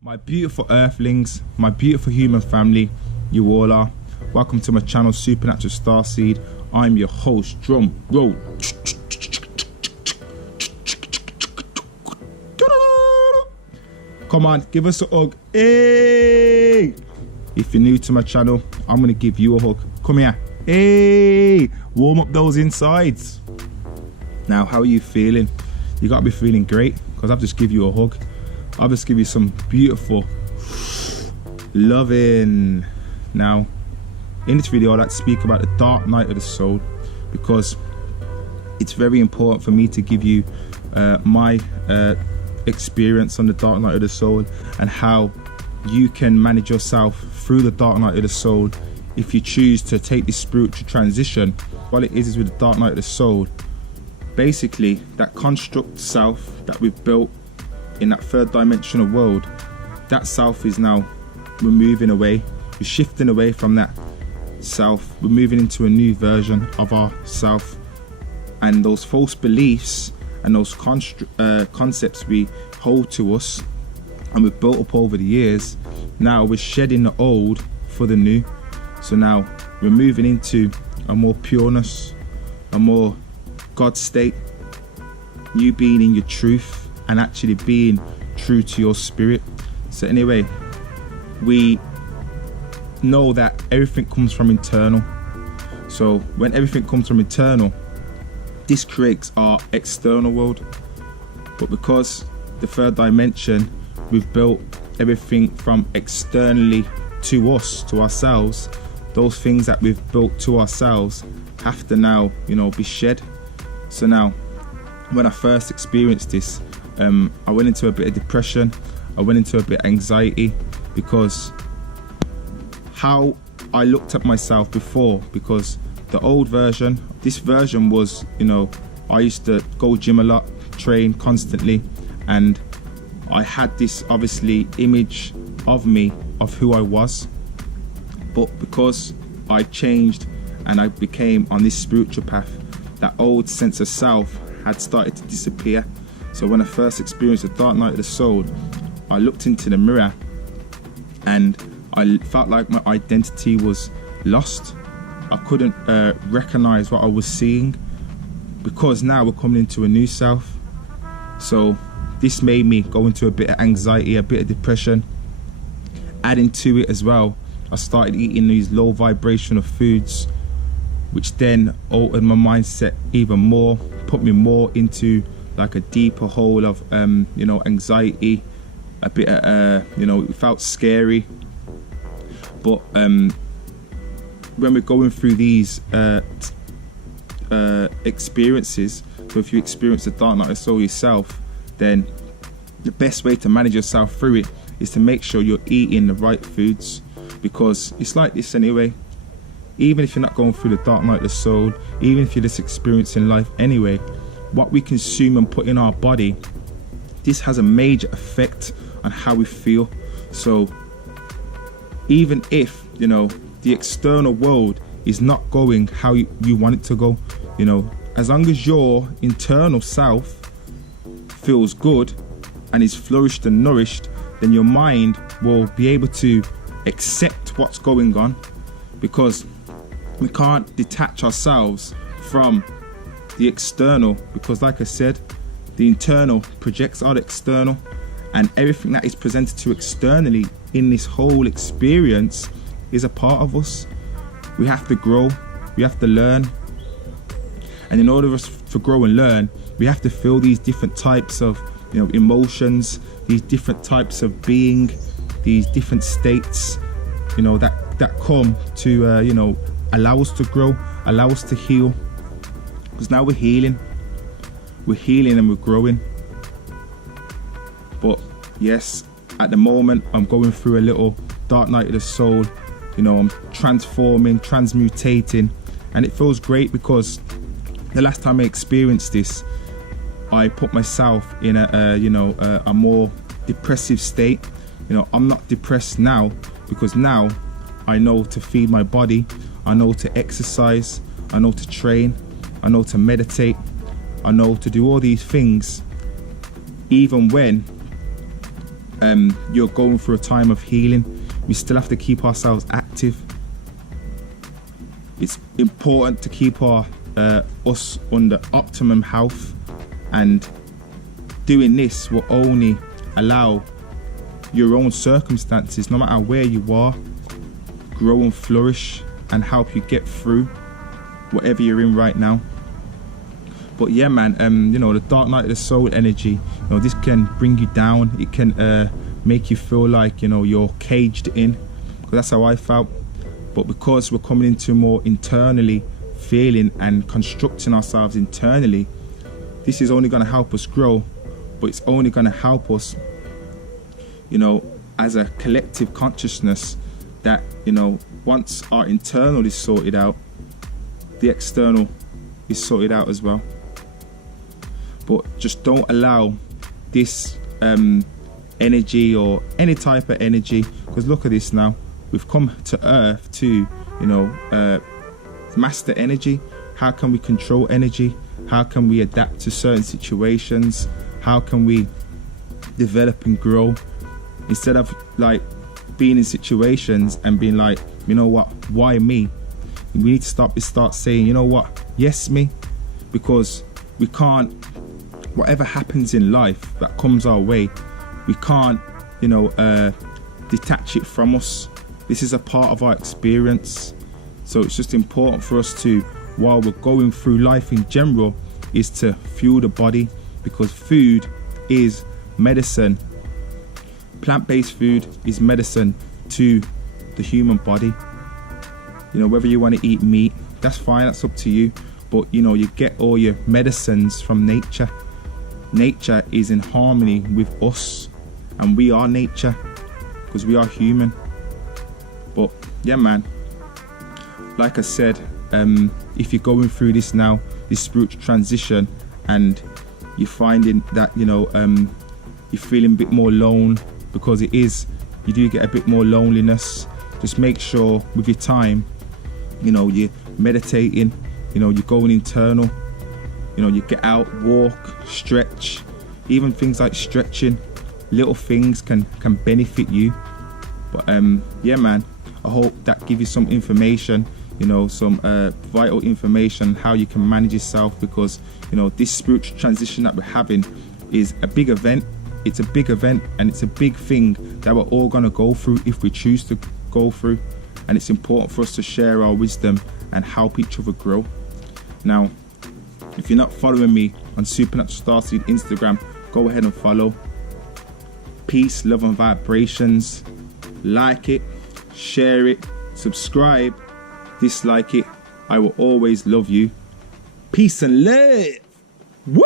My beautiful earthlings, my beautiful human family, you all are. Welcome to my channel, SuperNatural Starseed. I'm your host, drum roll. Come on, give us a hug. Hey! If you're new to my channel, I'm going to give you a hug. Come here. Hey! Warm up those insides. Now, how are you feeling? You got to be feeling great because I've just give you a hug. I'll just give you some beautiful loving. Now, in this video, I'd like to speak about the dark night of the soul because it's very important for me to give you my experience on the dark night of the soul and how you can manage yourself through the dark night of the soul if you choose to take this spiritual transition. What it is with the dark night of the soul, basically that construct self that we've built in that third dimensional world, that self is now, we're moving away, we're shifting away from that self, we're moving into a new version of our self, and those false beliefs and those concepts we hold to us and we've built up over the years, now we're shedding the old for the new. So now we're moving into a more pureness, a more God state, you being in your truth and actually being true to your spirit. So anyway, we know that everything comes from internal. So when everything comes from internal, this creates our external world. But because the third dimension, we've built everything from externally to us, to ourselves, those things that we've built to ourselves have to now, be shed. So now, when I first experienced this, I went into a bit of depression, I went into a bit of anxiety because how I looked at myself before, because the old version, this version was, I used to go gym a lot, train constantly, and I had this obviously image of me, of who I was. But because I changed and I became on this spiritual path, that old sense of self had started to disappear. So when I first experienced the dark night of the soul, I looked into the mirror and I felt like my identity was lost. I couldn't recognize what I was seeing because now we're coming into a new self. So this made me go into a bit of anxiety, a bit of depression. Adding to it as well, I started eating these low vibrational foods, which then altered my mindset even more, put me more into like a deeper hole of anxiety, a bit it felt scary. But when we're going through these experiences, so if you experience the dark night of the soul yourself, then the best way to manage yourself through it is to make sure you're eating the right foods, because it's like this anyway. Even if you're not going through the dark night of the soul, even if you're just experiencing life anyway, what we consume and put in our body, this has a major effect on how we feel. So even if the external world is not going how you want it to go, as long as your internal self feels good and is flourished and nourished, then your mind will be able to accept what's going on, because we can't detach ourselves from the external, because like I said, the internal projects out external, and everything that is presented to externally in this whole experience is a part of us. We have to grow, we have to learn, and in order for us to grow and learn, we have to feel these different types of emotions, these different types of being, these different states that come to allow us to grow, allow us to heal. Because now we're healing and we're growing. But yes, at the moment I'm going through a little dark night of the soul. I'm transforming, transmutating, and it feels great because the last time I experienced this, I put myself in a more depressive state. I'm not depressed now because now I know to feed my body, I know to exercise, I know to train, I know to meditate, I know to do all these things even when you're going through a time of healing, we still have to keep ourselves active. It's important to keep us under optimum health, and doing this will only allow your own circumstances, no matter where you are, grow and flourish and help you get through whatever you're in right now. But yeah, man, you know, the dark night of the soul energy, you know, this can bring you down. It can make you feel like, you know, you're caged in, because that's how I felt. But because we're coming into more internally feeling and constructing ourselves internally, this is only going to help us grow, but it's only going to help us, you know, as a collective consciousness, that, you know, once our internal is sorted out, the external is sorted out as well. But just don't allow this energy or any type of energy, because look at this now, we've come to earth to, you know, master energy. How can we control energy? How can we adapt to certain situations? How can we develop and grow, instead of like being in situations and being like, you know what, why me? We need to start saying, you know what, yes me, because we can't, whatever happens in life that comes our way, we can't, you know, detach it from us. This is a part of our experience. So it's just important for us to, while we're going through life in general, is to fuel the body, because food is medicine. Plant-based food is medicine to the human body. You know, whether you want to eat meat, that's fine, that's up to you. But you know, you get all your medicines from nature. Nature is in harmony with us, and we are nature, because we are human. But yeah, man, like I said, if you're going through this now, this spiritual transition, and you're finding that, you know, you're feeling a bit more alone, because it is, you do get a bit more loneliness, just make sure with your time, you know, you're meditating, you know, you're going internal, you know, you get out, walk, stretch. Even things like stretching, little things can benefit you. But yeah, man, I hope that gives you some information, you know, some vital information how you can manage yourself, because, you know, this spiritual transition that we're having is a big event. It's a big event, and it's a big thing that we're all going to go through if we choose to go through. And it's important for us to share our wisdom and help each other grow. Now, if you're not following me on SuperNatural Starseed Instagram, go ahead and follow. Peace, love and vibrations. Like it, share it, subscribe, dislike it. I will always love you. Peace and love. Woo!